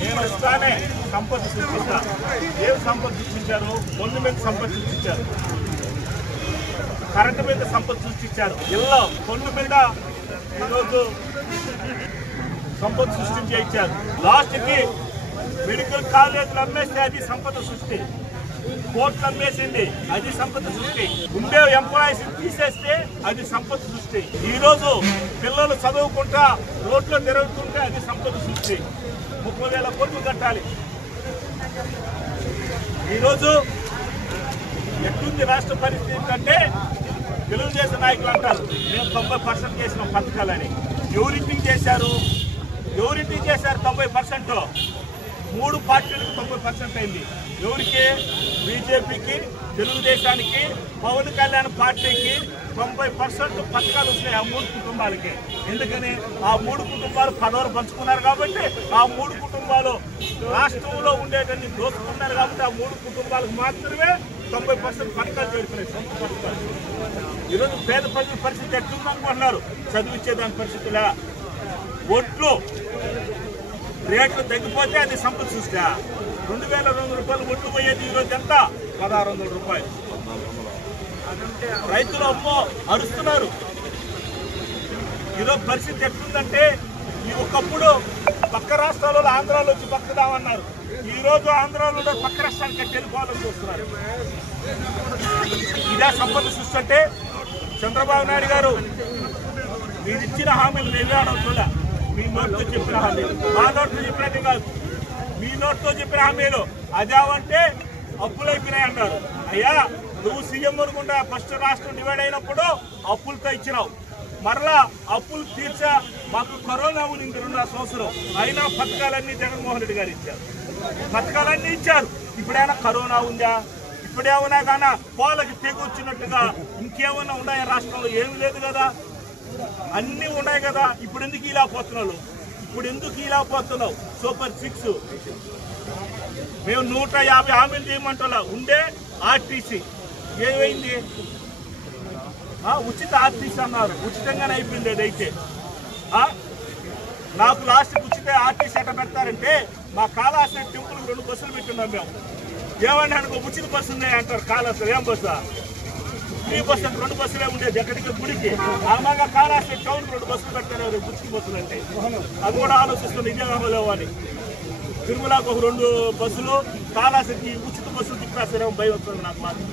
నేను వస్తానే సంపద సృష్టిస్తా. ఏం సంపద సృష్టించారు? పొన్ను మీద సంపద సృష్టించారు, కరెంటు మీద సంపద సృష్టించారు, ఇళ్ళ పొన్ను మీద ఈరోజు సంపద సృష్టించి ఇచ్చారు. లాస్ట్కి మెడికల్ కాలేజీలు అమ్మేస్తే అది సంపద సృష్టి, కోర్టులు అమ్మేసింది అది సంపద సృష్టి, ఉండే ఎంప్లాయీస్ తీసేస్తే అది సంపద సృష్టి. ఈరోజు పిల్లలు చదువుకుంటా రోడ్లో తిరుగుతుంటే అది సంపద సృష్టి. 30,000 కోట్లు కట్టాలి. ఈరోజు ఎట్లుంది రాష్ట్ర పరిస్థితి అంటే తెలుగుదేశం నాయకులు అంటారు మేము 90% చేసిన పథకాలని. ఎవరింటికి చేశారు? 90%. 3 పార్టీలకు 90% అయింది. ఎవరికి? బీజేపీకి, తెలుగుదేశానికి, పవన్ కళ్యాణ్ పార్టీకి 90% పథకాలు వస్తాయి ఆ 3 కుటుంబాలకి. ఎందుకని? ఆ 3 కుటుంబాలు పదవులు పంచుకున్నారు కాబట్టి, ఆ 3 కుటుంబాలు రాష్ట్రంలో ఉండేటన్ని దోచుకున్నారు కాబట్టి ఆ 3 కుటుంబాలకు మాత్రమే 90% పథకాలు చేరుకున్నాయి, సొంత పథకాలు. ఈరోజు పేద ప్రజల పరిస్థితి ఎట్లుందనుకుంటున్నారు? చదివించేదాని పరిస్థితులా? ఒట్లు రేట్లు తగ్గిపోతే అది సంపద సృష్టి. 2,200 రూపాయలు ఒట్లు పోయేది ఈరోజు ఎంత? 1,600 రూపాయలు. రైతులు అమ్మో అరుస్తున్నారు. ఈరోజు పరిస్థితి ఎట్లుందంటే ఒకప్పుడు పక్క రాష్ట్రాలలో ఆంధ్రాలో వచ్చి బతుకుదామన్నారు, ఈరోజు ఆంధ్రాలో పక్క రాష్ట్రానికి వెళ్ళిపోవాలని చూస్తున్నారు. ఇదే సంపద సృష్టి అంటే? చంద్రబాబు నాయుడు గారు మీరు ఇచ్చిన హామీలు నెరవేరడం, మీ నోటితో చెప్పిన హామీలు, మా నోటితో చెప్పినట్టు కాదు, మీ నోటితో చెప్పిన హామీలు అదేమంటే అప్పులు అయిపోయినాయి అన్నారు. అయ్యా నువ్వు సీఎం అనుకుంటా ఫస్ట్ రాష్ట్రం డివైడ్ అయినప్పుడు అప్పులతో ఇచ్చినావు, మరలా అప్పులు తీర్చా. మాకు కరోనా ఉంది 2 సంవత్సరం అయినా పథకాలన్నీ జగన్మోహన్ రెడ్డి గారు ఇచ్చారు, పథకాలన్నీ ఇచ్చారు. ఇప్పుడైనా కరోనా ఉందా? ఇప్పుడేమన్నా కానీ పాలకి తెగు వచ్చినట్టుగా ఇంకేమన్నా ఉన్నాయా రాష్ట్రంలో? ఏమి లేదు కదా, అన్నీ ఉన్నాయి కదా. ఇప్పుడు ఎందుకు ఇలా పోతున్నావు? సూపర్ 6 మేము 150 హామీలు చేయమంటా ఉండే ఆర్టీసీ ఏమైంది? ఉచిత ఆర్టీసీ అన్నారు, ఉచితంగానే అయిపోయింది. అదైతే నాకు లాస్ట్ ఉచిత ఆర్టీసీ ఎట్ట పెడతారంటే మా కాళహస్తి టెంపుల్ 2 బస్సులు పెట్టున్నాం మేము. ఏమన్నా అనుకో ఉచిత బస్సు ఉన్నాయి అంటారు. కాళహస్తి ఏం బస్సా? ఫ్రీ బస్సు అంటే 2 బస్సులే ఉండేది ఎక్కడికి గుడికి. అలాగా కాళహస్తి టౌన్ 2 బస్సులు పెడతారు ఉచిత బస్సులు అంటే. అది కూడా ఆలోచిస్తుంది ఇదే అమలేవు అని. తిరుమలకు ఒక 2 బస్సులు, కాళహస్తికి ఉచిత బస్సులు తిప్పేస్తారేమో భయం వస్తుంది నాకు మాత్రం.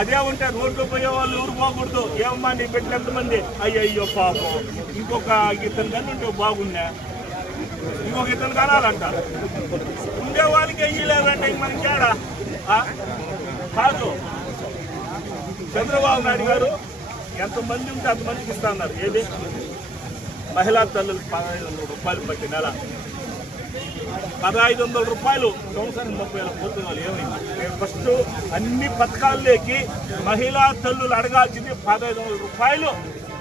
అదే ఉంటే రోడ్లో పోయే వాళ్ళు ఎవరు పోకూడదు. ఏమమ్మా నీ పెట్టిన ఎంతమంది? అయ్యో పాపం ఇంకొక ఇతను కానీ ఉంటే బాగున్నా, ఇంకొక ఇతను కనాలంటారు. ఉండే వాళ్ళకి అయ్యలేదంటే మనకి ఏడా కాదు. చంద్రబాబు నాయుడు గారు ఎంతమంది ఉంటే అంతమందికి ఇస్తా అన్నారు. ఏది? మహిళా తల్లులకు 1,500 రూపాయలు ప్రతి నెల, 1,500 రూపాయలు సంవత్సరం 30,000 పోతున్నారు. ఏమైంది? నేను ఫస్ట్ అన్ని పథకాల్లోకి మహిళా తల్లులు అడగాల్సింది 1,500 రూపాయలు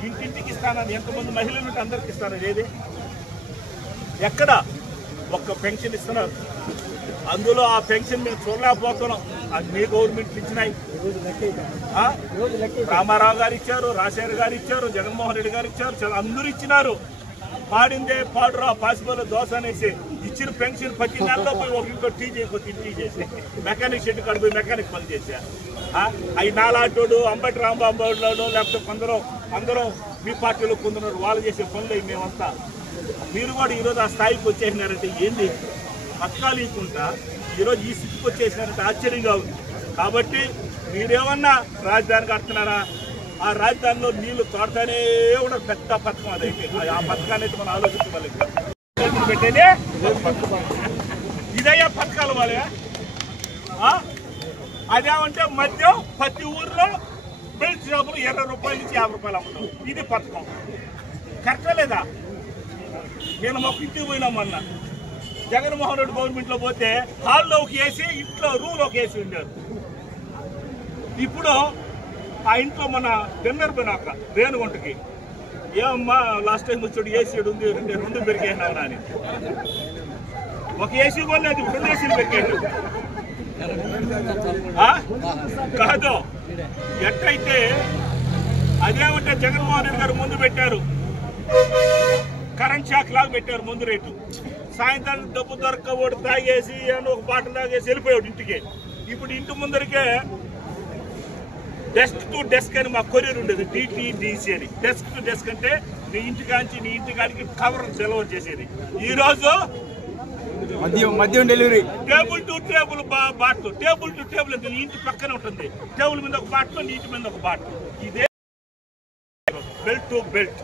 ఇంటింటికి ఇస్తానని. ఎంతమంది మహిళలు ఉంటే అందరికి ఇస్తాను. ఏది? ఎక్కడ? ఒక్క పెన్షన్ ఇస్తున్నారు. అందులో ఆ పెన్షన్ మేము చూడలేకపోతున్నాం. అది మీ గవర్నమెంట్ ఇచ్చినాయి. రామారావు గారు ఇచ్చారు, రాజశేఖర్ గారు ఇచ్చారు, జగన్మోహన్ రెడ్డి గారు ఇచ్చారు, అందరూ ఇచ్చినారు. పాడిందే పాడురా పాసిబుల్ దోశ అనేసి ఇచ్చిన పెన్షన్ ప్రతి నెలలో పోయి ఒక టీ చేసి మెకానిక్ షెడ్ కాడ పోయి మెకానిక్ పని చేశా. అవి నాలాంటోడు అంబటి రాంబాబు లేకపోతే అందరూ మీ పార్టీలో కొందరు వాళ్ళు చేసే పనులు అవి మేమంతా. మీరు కూడా ఈరోజు ఆ స్థాయికి వచ్చేసినారంటే ఏంది? పథకాలు ఇవ్వకుండా ఈరోజు ఈ స్థితికి వచ్చేసినారంటే ఆశ్చర్యంగా ఉంది. కాబట్టి మీరేమన్నా రాజధాని కడుతున్నారా? ఆ రాజధానిలో నీళ్లు తోడతానే ఉండదు. పెద్ద పథకం అదైతే. ఆ పథకాన్ని అయితే మనం ఆలోచించాలి. పెట్టేదే ఇదయ్యా పథకాలు వాళ్ళే. అదేమంటే మద్యం ప్రతి ఊర్లో బెల్ట్ షాపులు 20 రూపాయల నుంచి 50 రూపాయలు అమ్ముతాం. ఇది పథకం కరెక్టా లేదా? నేను మా ఇంటికి పోయినామన్నా జగన్మోహన్ రెడ్డి గవర్నమెంట్లో పోతే హాల్లో ఒక ఏసీ, ఇంట్లో రూమ్లో ఒక ఏసీ ఉండేది. ఇప్పుడు ఆ ఇంట్లో మన డిన్నర్ పోయినాక రేణుగుంటకి ఏమమ్మా లాస్ట్ టైం వచ్చాడు ఏసీ ఉంది 2 పెరిగేసినావునా అని. ఒక ఏసీ కూడా లేదు, 2 ఏసీలు పెరిగేటు కాదు. ఎట్టయితే అదేమంటే జగన్మోహన్ రెడ్డి గారు ముందు పెట్టారు కరెంట్ షాక్ లాగా పెట్టారు ముందు రేటు. సాయంత్రం డబ్బు దొరకబోడు తాగేసి ఒక బాటలు తాగేసి వెళ్ళిపోయాడు ఇంటికి. ఇప్పుడు ఇంటి ముందరికే డెస్క్ టు డెస్క్ అని మా కొరియర్ ఉండేది, DTDC అని. డెస్క్ టు డెస్క్ అంటే నీ ఇంటి కాంచి నీ ఇంటి కాడికి కవర్ డెలివర్ చేసేది. ఈ రోజు మద్యం డెలివరీ, టేబుల్ టు టేబుల్ బాట్లు, టేబుల్ టు టేబుల్ నీ ఇంటి పక్కన ఉంటుంది. టేబుల్ మీద ఒక బాట్లు, నీ ఇంటి మీద ఒక బాట్లు. ఇదే బెల్ట్ టు బెల్ట్.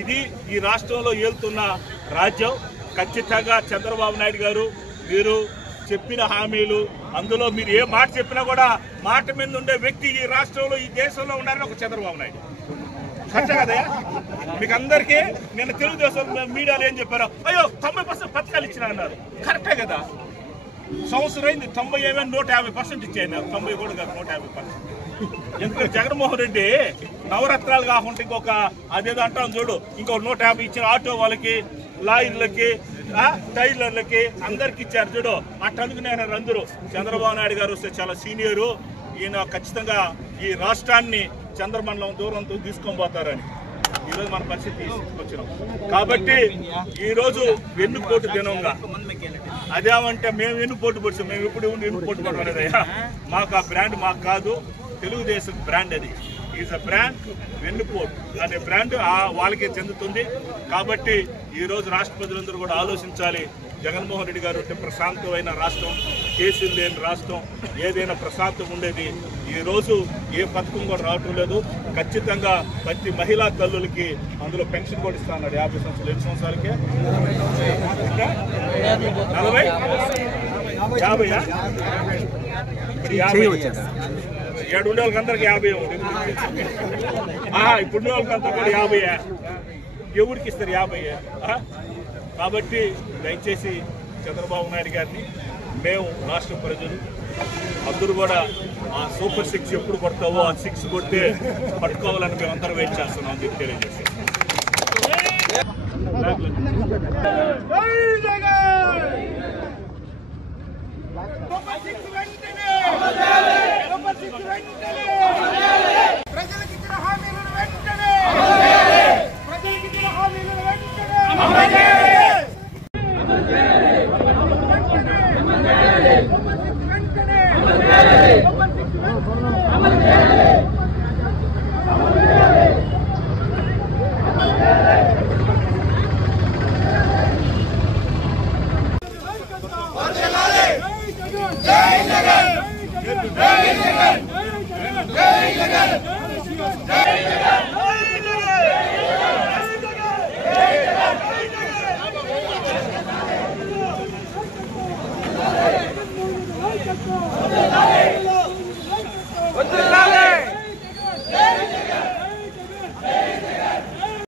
ఇది ఈ రాష్ట్రంలో ఏలుతున్న రాజ్యం. ఖచ్చితంగా చంద్రబాబు నాయుడు గారు మీరు చెప్పిన హామీలు, అందులో మీరు ఏ మాట చెప్పినా కూడా మాట మీద ఉండే వ్యక్తి ఈ రాష్ట్రంలో ఈ దేశంలో ఉన్నారని ఒక చంద్రబాబు నాయుడు. కరెక్టే కదా మీకు అందరికీ? నిన్న తెలుగుదేశం మీడియాలో ఏం చెప్పారు? అయ్యో 90% పథకాలు ఇచ్చిన అన్నారు. కరెక్టే కదా? సంవత్సరం అయింది 90 ఏమైనా 150% ఇచ్చాయి. 90 కూడా కాదు, 150%. ఎందుకంటే జగన్మోహన్ రెడ్డి నవరత్నాలు కాకుండా ఇంకొక అదేదో అంటాం చూడు, ఇంకో 150 ఇచ్చిన ఆటో వాళ్ళకి, లాయర్లకి, టైలర్లకి అందరికి ఇచ్చారు చూడు. అట్టందుకు నేను అందరూ చంద్రబాబు నాయుడు గారు వస్తే చాలా సీనియరు, ఈయన ఖచ్చితంగా ఈ రాష్ట్రాన్ని చంద్రమండలం దూరంతో తీసుకొని పోతారని ఈరోజు మన పరిస్థితి తీసుకొచ్చినాం. కాబట్టి ఈరోజు వెన్నుపోటు దినంగా అదేమంటే మేము వెన్నుపోటు పొడిచాం. మేము ఎప్పుడు వెన్నుపోటు పడలేదయ్యా. మాకు ఆ బ్రాండ్ మాకు కాదు, తెలుగుదేశం బ్రాండ్ అది. Is a brand. వెన్నుపోటు అనే బ్రాండ్ వాళ్ళకే చెందుతుంది. కాబట్టి ఈరోజు రాష్ట్ర ప్రజలందరూ కూడా ఆలోచించాలి. జగన్మోహన్ రెడ్డి గారు అంటే ప్రశాంతమైన రాష్ట్రం, కేసులు లేని రాష్ట్రం, ఏదైనా ప్రశాంతం ఉండేది. ఈరోజు ఏ పథకం కూడా రావటం లేదు. ఖచ్చితంగా ప్రతి మహిళా తల్లులకి అందులో పెన్షన్ కూడా ఇస్తా అన్నాడు. 50 సంవత్సరాలు, 2 సంవత్సరాలకే 40, 50 ఏడు ఉండే వాళ్ళకి అందరికి 50. ఇప్పుడు ఉండే వాళ్ళకి అంతా కూడా 50. ఎవరికి ఇస్తారు 50? కాబట్టి దయచేసి చంద్రబాబు నాయుడు గారిని మేము రాష్ట్ర ప్రజలు అందరూ కూడా ఆ సూపర్ 6 ఎప్పుడు కొడతావో ఆ 6 కొడితే పట్టుకోవాలని మేమందరం వెయిట్ చేస్తున్నాం అని చెప్పి తెలియజేసి వద్దు